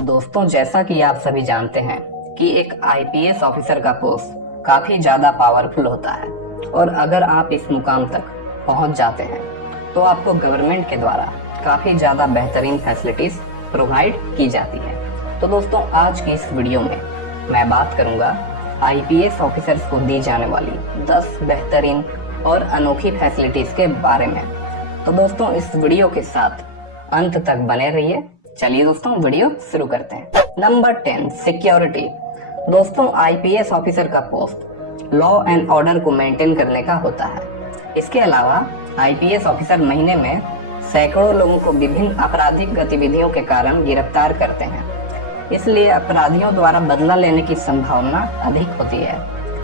दोस्तों, जैसा कि आप सभी जानते हैं कि एक आईपीएस ऑफिसर का पोस्ट काफी ज्यादा पावरफुल होता है और अगर आप इस मुकाम तक पहुंच जाते हैं तो आपको गवर्नमेंट के द्वारा काफी ज्यादा बेहतरीन फैसिलिटीज प्रोवाइड की जाती है। तो दोस्तों, आज की इस वीडियो में मैं बात करूंगा आईपीएस ऑफिसर्स को दी जाने वाली 10 बेहतरीन और अनोखी फैसिलिटीज के बारे में। तो दोस्तों, इस वीडियो के साथ अंत तक बने रहिए। चलिए दोस्तों, वीडियो शुरू करते हैं। Number 10, security. दोस्तों, आईपीएस ऑफिसर का पोस्ट लॉ एंड ऑर्डर को मेंटेन करने का होता है। इसके अलावा आईपीएस ऑफिसर महीने में सैकड़ों लोगों को विभिन्न आपराधिक गतिविधियों के कारण गिरफ्तार करते हैं, इसलिए अपराधियों द्वारा बदला लेने की संभावना अधिक होती है।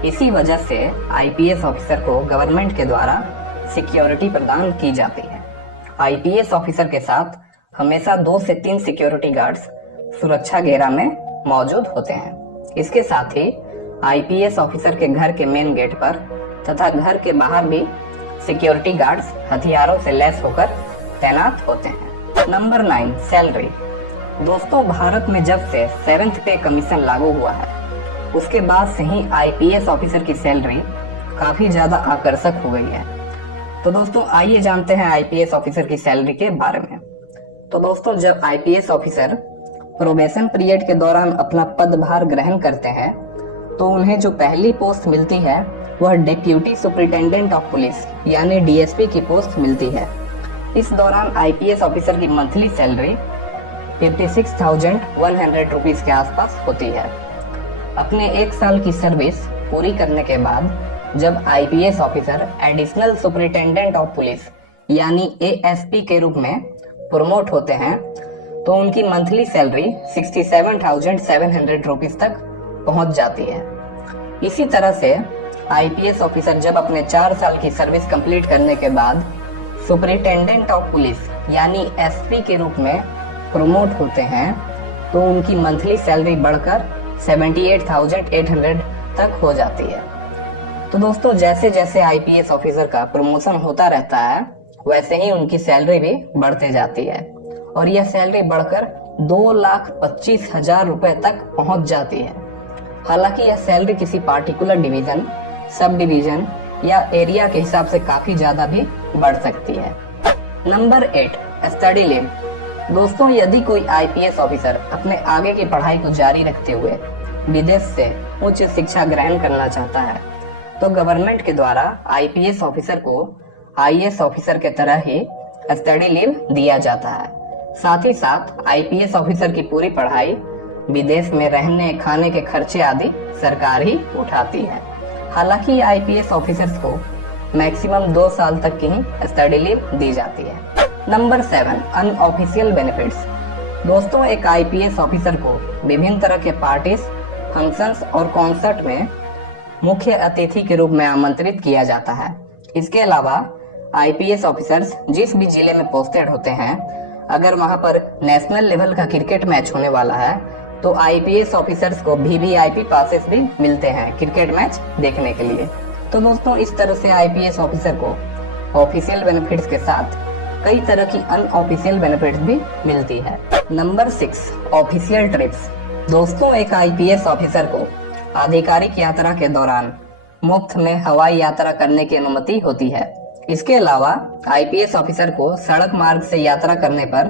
इसी वजह से आईपीएस ऑफिसर को गवर्नमेंट के द्वारा सिक्योरिटी प्रदान की जाती है। आईपीएस ऑफिसर के साथ हमेशा 2 से 3 सिक्योरिटी गार्ड्स सुरक्षा घेरा में मौजूद होते हैं। इसके साथ ही आईपीएस ऑफिसर के घर के मेन गेट पर तथा घर के बाहर भी सिक्योरिटी गार्ड्स हथियारों से लैस होकर तैनात होते हैं। Number 9, salary. दोस्तों, भारत में जब से 7th पे कमीशन लागू हुआ है उसके बाद से ही आईपीएस ऑफिसर की सैलरी काफी ज्यादा आकर्षक हो गई है। तो दोस्तों, आइए जानते हैं आईपीएस ऑफिसर की सैलरी के बारे में। तो दोस्तों, जब आईपीएस ऑफिसर प्रोबेशन पीरियड के दौरान अपना पदभार ग्रहण करते हैं तो उन्हें जो पहली पोस्ट मिलती है वह डिप्यूटी सुपरिटेंडेंट ऑफ पुलिस यानी डीएसपी की पोस्ट मिलती है। इस दौरान आईपीएस ऑफिसर की मंथली सैलरी 56,100 रुपीज के आसपास होती है। अपने 1 साल की सर्विस पूरी करने के बाद जब IPS officer additional superintendent of police यानी एएसपी के रूप में प्रमोट होते हैं तो उनकी मंथली सैलरी 67,700 रुपीज तक पहुंच जाती है। इसी तरह से आईपीएस ऑफिसर जब अपने 4 साल की सर्विस कंप्लीट करने के बाद सुपरिटेंडेंट ऑफ पुलिस यानी एसपी के रूप में प्रमोट होते हैं तो उनकी मंथली सैलरी बढ़कर 78,800 तक हो जाती है। तो दोस्तों, जैसे जैसे आईपीएस ऑफिसर का प्रमोशन होता रहता है वैसे ही उनकी सैलरी भी बढ़ते जाती है और यह सैलरी बढ़कर 2,25,000 रुपए तक पहुंच जाती है। हालांकि यह सैलरी किसी पार्टिकुलर डिवीजन, सब डिवीजन या एरिया के हिसाब से काफी ज्यादा भी बढ़ सकती है। Number 8, study leave. दोस्तों, यदि कोई आईपीएस ऑफिसर अपने आगे की पढ़ाई को जारी रखते हुए विदेश से उच्च शिक्षा ग्रहण करना चाहता है तो गवर्नमेंट के द्वारा आईपीएस ऑफिसर को आईएएस ऑफिसर के तरह ही स्टडी लीव दिया जाता है। साथ ही साथ आईपीएस ऑफिसर की पूरी पढ़ाई, विदेश में रहने खाने के खर्चे आदि सरकार ही उठाती है। हालांकि आईपीएस ऑफिसर्स को मैक्सिमम 2 साल तक की ही स्टडी लीव दी जाती है। Number 7, unofficial benefits. दोस्तों, एक आईपीएस ऑफिसर को विभिन्न तरह के पार्टीज, फंक्शंस और कॉन्सर्ट में मुख्य अतिथि के रूप में आमंत्रित किया जाता है। इसके अलावा आईपीएस ऑफिसर्स जिस भी जिले में पोस्टेड होते हैं, अगर वहां पर नेशनल लेवल का क्रिकेट मैच होने वाला है तो आईपीएस ऑफिसर्स को वीवीआईपी पासेस भी मिलते हैं क्रिकेट मैच देखने के लिए। तो दोस्तों, इस तरह से आईपीएस ऑफिसर को ऑफिशियल बेनिफिट्स के साथ कई तरह की अनऑफिशियल बेनिफिट्स भी मिलती है। Number 6, official trips. दोस्तों, एक आईपीएस ऑफिसर को आधिकारिक यात्रा के दौरान मुफ्त में हवाई यात्रा करने की अनुमति होती है। इसके अलावा आईपीएस ऑफिसर को सड़क मार्ग से यात्रा करने पर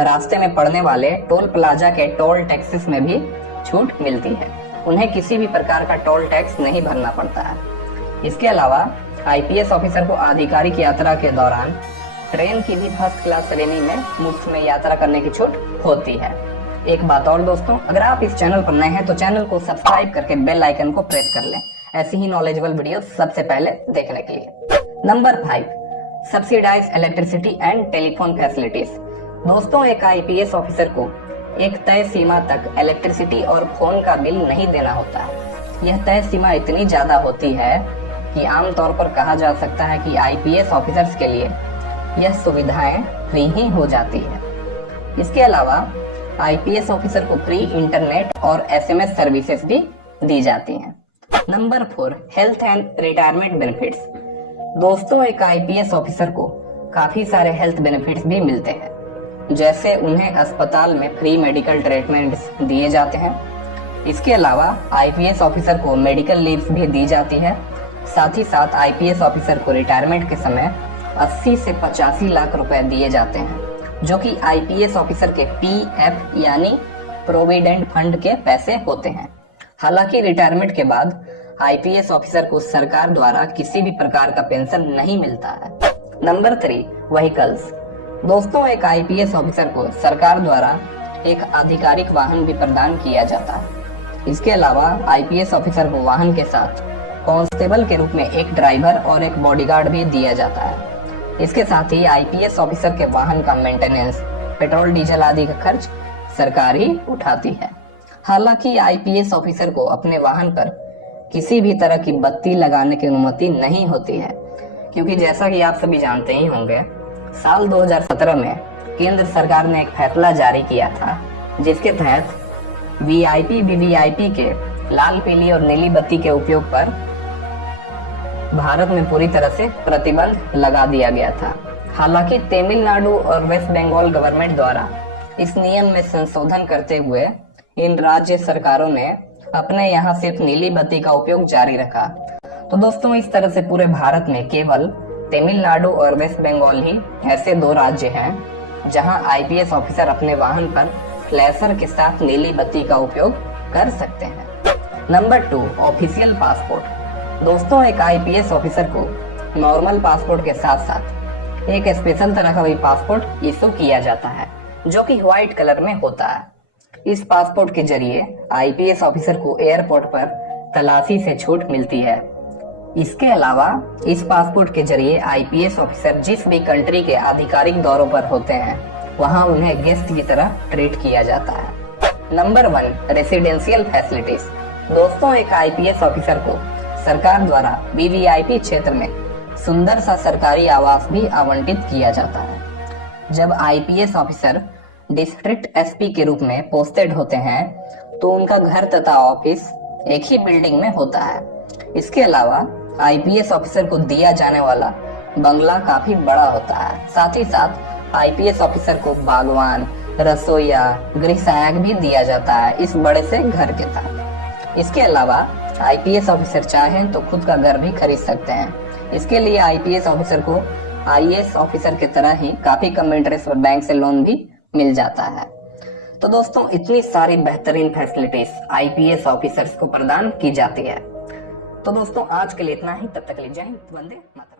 रास्ते में पड़ने वाले टोल प्लाजा के टोल टैक्सेस में भी छूट मिलती है। उन्हें किसी भी प्रकार का टोल टैक्स नहीं भरना पड़ता है। इसके अलावा आईपीएस ऑफिसर को आधिकारिक यात्रा के दौरान ट्रेन की भी फर्स्ट क्लास श्रेणी में मुफ्त में यात्रा करने की छूट होती है। एक बात और दोस्तों, अगर आप इस चैनल पर नए हैं तो चैनल को सब्सक्राइब करके बेल आइकन को प्रेस कर लें ऐसी ही नॉलेजेबल वीडियो सबसे पहले देखने के लिए। Number 5, subsidize electricity and telephone facilities. दोस्तों, एक आईपीएस ऑफिसर को एक तय सीमा तक इलेक्ट्रिसिटी और फोन का बिल नहीं देना होता है। यह तय सीमा इतनी ज्यादा होती है कि आमतौर पर कहा जा सकता है कि आईपीएस ऑफिसर्स के लिए यह सुविधाएं फ्री ही हो जाती है। इसके अलावा आईपीएस ऑफिसर को फ्री इंटरनेट और एसएमएस सर्विसेज भी दी जाती हैं। Number 4, health and retirement benefits. दोस्तों, एक आईपीएस ऑफिसर को काफी सारे हेल्थ बेनिफिट्स भी मिलते हैं। जैसे उन्हें अस्पताल में फ्री मेडिकल ट्रीटमेंट दिए जाते हैं। इसके अलावा आईपीएस ऑफिसर को मेडिकल लीव्स भी दी जाती है। साथ ही साथ आईपीएस ऑफिसर को रिटायरमेंट के समय 80 से 85 लाख रुपए दिए जाते हैं, जो कि आईपीएस ऑफिसर के पीएफ यानी प्रोविडेंट फंड के पैसे होते हैं। हालांकि रिटायरमेंट के बाद आईपीएस ऑफिसर को सरकार द्वारा किसी भी प्रकार का पेंशन नहीं मिलता है। Number 3, vehicles. दोस्तों, एक आईपीएस ऑफिसर को सरकार द्वारा एक आधिकारिक वाहन भी प्रदान किया जाता है। इसके अलावा आईपीएस ऑफिसर को वाहन के साथ कांस्टेबल के रूप में एक ड्राइवर और एक बॉडीगार्ड भी दिया जाता है। इसके साथ ही आईपीएस ऑफिसर के वाहन का मेंटेनेंस, पेट्रोल डीजल आदि का खर्च सरकार ही उठाती है। हालांकि आईपीएस ऑफिसर को अपने वाहन पर किसी भी तरह की बत्ती लगाने की अनुमति नहीं होती है, क्योंकि जैसा कि आप सभी जानते ही होंगे, साल 2017 में केंद्र सरकार ने एक फैसला जारी किया था, जिसके तहत वीआईपी, वीवीआईपी के लाल, पीली और नीली बत्ती के उपयोग पर भारत में पूरी तरह से प्रतिबंध लगा दिया गया था। हालांकि तमिलनाडु और वेस्ट बंगाल गवर्नमेंट द्वारा इस नियम में संशोधन करते हुए इन राज्य सरकारों ने अपने यहाँ सिर्फ नीली बत्ती का उपयोग जारी रखा। तो दोस्तों, इस तरह से पूरे भारत में केवल तमिलनाडु और वेस्ट बंगाल ही ऐसे 2 राज्य हैं जहां आईपीएस ऑफिसर अपने वाहन पर फ्लैशर के साथ नीली बत्ती का उपयोग कर सकते हैं। Number 2, official passport. दोस्तों, एक आईपीएस ऑफिसर को नॉर्मल पासपोर्ट के साथ साथ एक स्पेशल तरह का भी पासपोर्ट इशू किया जाता है, जो कि व्हाइट कलर में होता है। इस पासपोर्ट के जरिए आईपीएस ऑफिसर को एयरपोर्ट पर तलाशी से छूट मिलती है। इसके अलावा इस पासपोर्ट के जरिए आईपीएस ऑफिसर जिस भी कंट्री के आधिकारिक दौरों पर होते हैं, वहां उन्हें गेस्ट की तरह ट्रीट किया जाता है। Number 1, residential facilities. दोस्तों, एक आईपीएस ऑफिसर को सरकार द्वारा वीवीआईपी क्षेत्र में सुंदर सा सरकारी आवास भी आवंटित किया जाता है। जब आईपीएस ऑफिसर डिस्ट्रिक्ट एसपी के रूप में पोस्टेड होते हैं, तो उनका घर तथा ऑफिस एक ही बिल्डिंग में होता है। इसके अलावा आईपीएस ऑफिसर को दिया जाने वाला बंगला काफी बड़ा होता है। साथ ही साथ आईपीएस ऑफिसर को बागवान, रसोईया, गृह सहायक भी दिया जाता है इस बड़े से घर के साथ। इसके अलावा आईपीएस ऑफिसर चाहें तो खुद का घर भी खरीद सकते हैं। इसके लिए आईपीएस ऑफिसर को आईएएस ऑफिसर की तरह ही काफी कम इंटरेस्ट पर बैंक से लोन भी मिल जाता है। तो दोस्तों, इतनी सारी बेहतरीन फैसिलिटीज आईपीएस ऑफिसर्स को प्रदान की जाती है। तो दोस्तों, आज के लिए इतना ही। तब तक के लिए जय हिंद, वंदे मातरम।